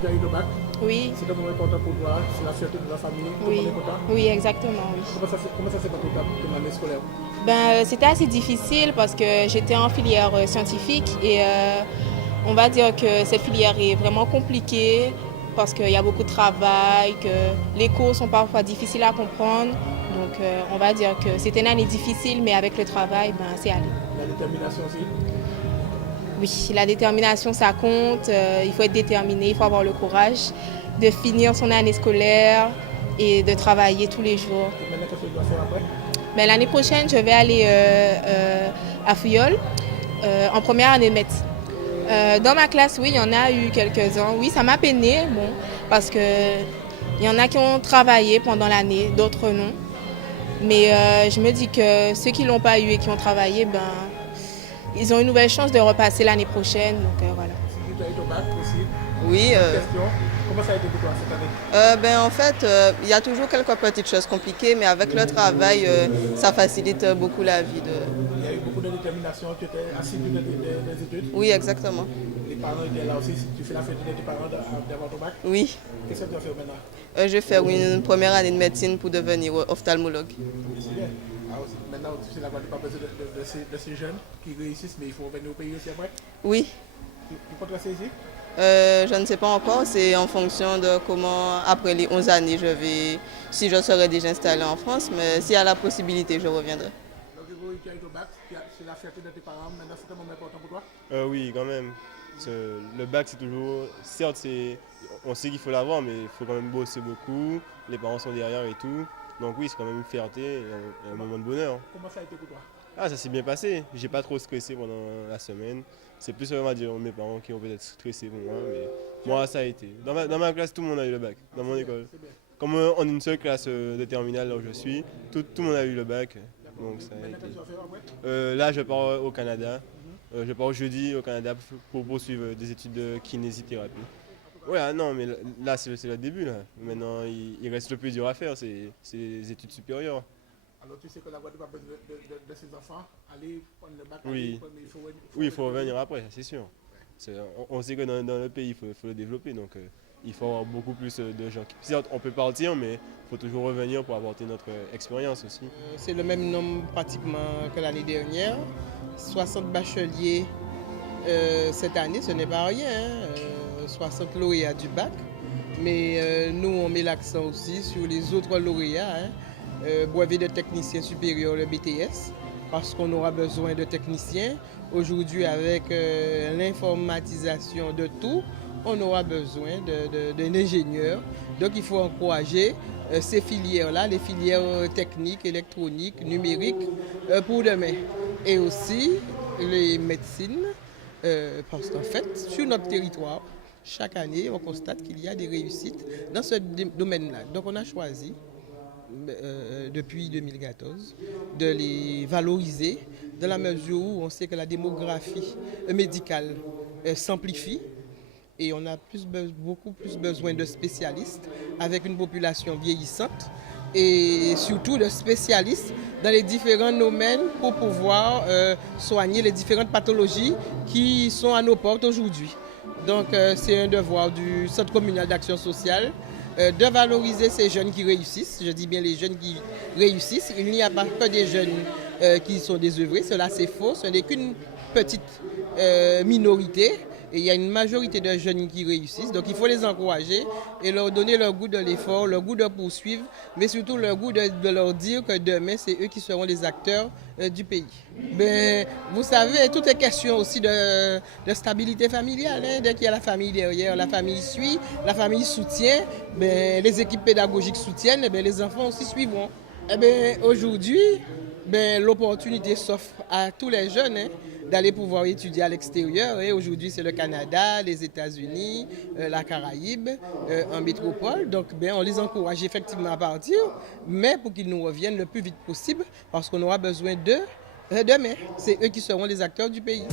tu as eu le bac. Oui, C'est un moment important pour toi, c'est la fierté de la famille, tout le oui, monde est content. oui, exactement, oui. Comment ça s'est passé ton année scolaire? C'était assez difficile parce que j'étais en filière scientifique et on va dire que cette filière est vraiment compliquée parce qu'il y a beaucoup de travail, que les cours sont parfois difficiles à comprendre. Donc on va dire que c'était une année difficile, mais avec le travail, c'est allé. La détermination aussi. Oui, la détermination, ça compte. Il faut être déterminé, il faut avoir le courage de finir son année scolaire et de travailler tous les jours. Et maintenant, qu'est-ce que tu dois faire après? L'année prochaine, je vais aller à Fouillol en première année de médecine. Dans ma classe, oui, il y en a eu quelques-uns. Oui, ça m'a peiné, bon, parce que il y en a qui ont travaillé pendant l'année, d'autres non. Mais je me dis que ceux qui ne l'ont pas eu et qui ont travaillé, ils ont une nouvelle chance de repasser l'année prochaine. Donc voilà. Tu as eu ton bac aussi. Oui, Question. Comment ça a été pour toi cette année? en fait, il y a toujours quelques petites choses compliquées, mais avec le travail, ça facilite beaucoup la vie. Il y a eu beaucoup de détermination, tu étais assidu des études. Oui, exactement. Les parents étaient là aussi. Tu fais la fête de tes parents d'avoir ton bac. Oui, Qu'est-ce que tu vas faire maintenant? je vais faire une première année de médecine pour devenir ophtalmologue. C'est bien. Maintenant, tu sais, la Guadeloupe a besoin de ces jeunes qui réussissent, mais il faut revenir au pays aussi après. Oui, Tu comptes rester ici? je ne sais pas encore, c'est en fonction de comment, après les 11 années, si je serai déjà installée en France, mais s'il y a la possibilité, je reviendrai. Donc, Hugo, tu as eu ton bac, c'est la fierté de tes parents. Maintenant, c'est un moment important pour toi. Oui, quand même. Le bac, c'est toujours. Certes, on sait qu'il faut l'avoir, mais il faut quand même bosser beaucoup. Les parents sont derrière et tout. Donc, oui, c'est quand même une fierté et un moment de bonheur. Comment ça a été pour toi? Ah, ça s'est bien passé. J'ai pas trop stressé pendant la semaine. C'est plus, on va dire, mes parents qui ont peut-être stressé pour moi, mais moi, ça a été. Dans ma classe, tout le monde a eu le bac, dans mon école. C'est bien. Comme on est une seule classe de terminale là où je suis, tout le monde a eu le bac. Donc, ça a Maintenant, été. qu'est-ce que tu vas faire après? Là, je pars au Canada. Je pars jeudi au Canada pour poursuivre des études de kinésithérapie. Ouais, ah non, mais là, c'est le début. Là. Maintenant, il reste le plus dur à faire, c'est les études supérieures. Alors, tu sais que la Guadeloupe a besoin de ses enfants. Aller prendre le bac, Oui. mais il faut Oui, il faut revenir après, c'est sûr. On sait que dans le pays, il faut le développer, donc il faut avoir beaucoup plus de gens. Certes, on peut partir, mais il faut toujours revenir pour apporter notre expérience aussi. C'est le même nombre pratiquement que l'année dernière. 60 bacheliers cette année, ce n'est pas rien. 60 lauréats du bac. Mais nous, on met l'accent aussi sur les autres lauréats. Brevet de technicien supérieur, le BTS, parce qu'on aura besoin de techniciens. Aujourd'hui, avec l'informatisation de tout, on aura besoin d'un ingénieur. Donc il faut encourager ces filières-là, les filières techniques, électroniques, numériques, pour demain. Et aussi les médecines, parce qu'en fait, sur notre territoire, chaque année, on constate qu'il y a des réussites dans ce domaine-là. Donc on a choisi, depuis 2014, de les valoriser dans la mesure où on sait que la démographie médicale s'amplifie et on a beaucoup plus besoin de spécialistes avec une population vieillissante et surtout de spécialistes dans les différents domaines pour pouvoir soigner les différentes pathologies qui sont à nos portes aujourd'hui. Donc c'est un devoir du Centre communal d'action sociale de valoriser ces jeunes qui réussissent. Je dis bien les jeunes qui réussissent. Il n'y a pas que des jeunes qui sont désœuvrés. Cela, c'est faux. Ce n'est qu'une petite minorité. Et il y a une majorité de jeunes qui réussissent. Donc, il faut les encourager et leur donner leur goût de l'effort, leur goût de poursuivre, mais surtout leur goût de leur dire que demain, c'est eux qui seront les acteurs du pays. Vous savez, tout est question aussi de stabilité familiale. Dès qu'il y a la famille derrière, la famille suit, la famille soutient, les équipes pédagogiques soutiennent, les enfants aussi suivront. Aujourd'hui, l'opportunité s'offre à tous les jeunes d'aller pouvoir étudier à l'extérieur. Et aujourd'hui, c'est le Canada, les États-Unis, la Caraïbe, en métropole. Donc, on les encourage effectivement à partir, mais pour qu'ils nous reviennent le plus vite possible, parce qu'on aura besoin d'eux demain. C'est eux qui seront les acteurs du pays.